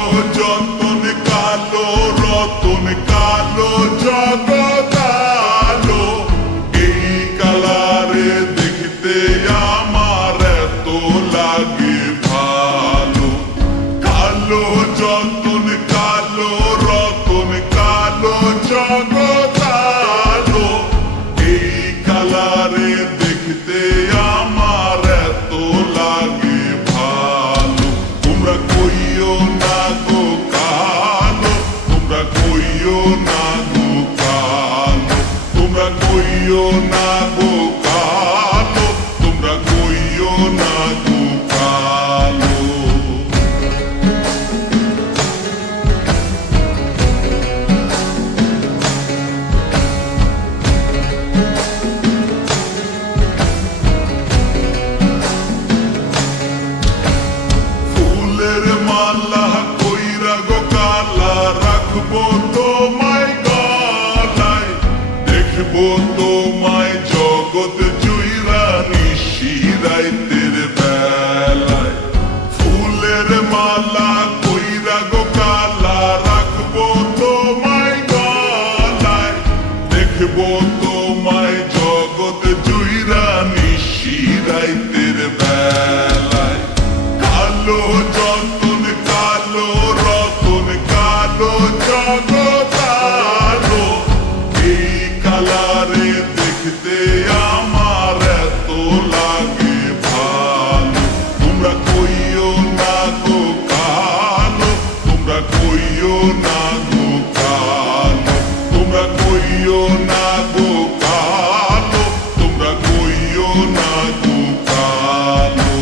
কালো যতন কালো রতন কালো জগৎ আলো, এই কালারে দেখতে আমার এত লাগে ভালো। কালো যতন কালো রতন কালো জগৎ আলো, এই কালারে দেখতে আমার এত লাগে ভালো। তোমরা কইও না গো কালো, তোমরা কইও না গো কালো, তোমরা কইও না গো কালো, তোমরা কইও না গো কালো। ফুলের মালা কইরা গো কালা রাখবো তোমায় গলায়, দেখবো তোমায় জগৎ জুইরা নিশি রাইতের বেলায়। ফুলের মালা কইরা গো কালা রাখবো তোমায় গলায়, দেখবো তোমায় জগৎ জুইরা নিশি রাইতের বেলায়। কালো যতন কালো রতন কালো জগৎ আলো, এই কালারে দেখতে আমার এত লাগে ভালো। তোমরা কইও না গো কালো, তোমরা কইও না গো কালো, তোমরা কইও না গো কালো, তোমরা কইও না গো কালো।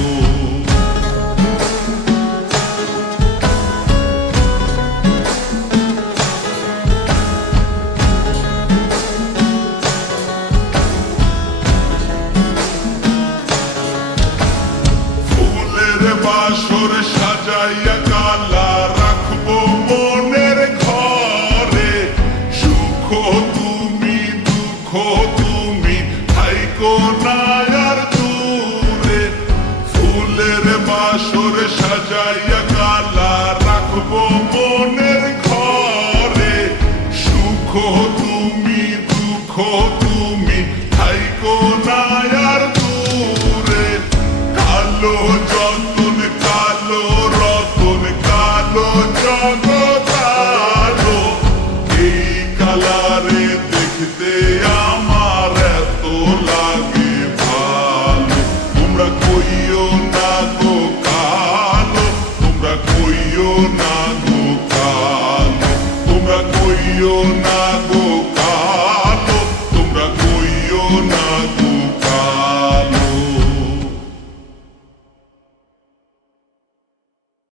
ফুলের বাসর সাজাইয়া কালা রাখবো মনের ঘরে, সুখ তুমি দুঃখ তুমি থাইকো না আর দূরে। ফুলের বাসর সাজাইয়া কালা রাখবো মনের ঘরে, সুখ তুমি দুঃখ তুমি থাইকো না আর দূরে। কালো যতন কালো রতন কালো জগৎ আলো, এই কালারে দেখতে আমার এত লাগে ভালো। তোমরা কইও না গো কালো, তোমরা কইও না গো কালো, তোমরা কইও না গো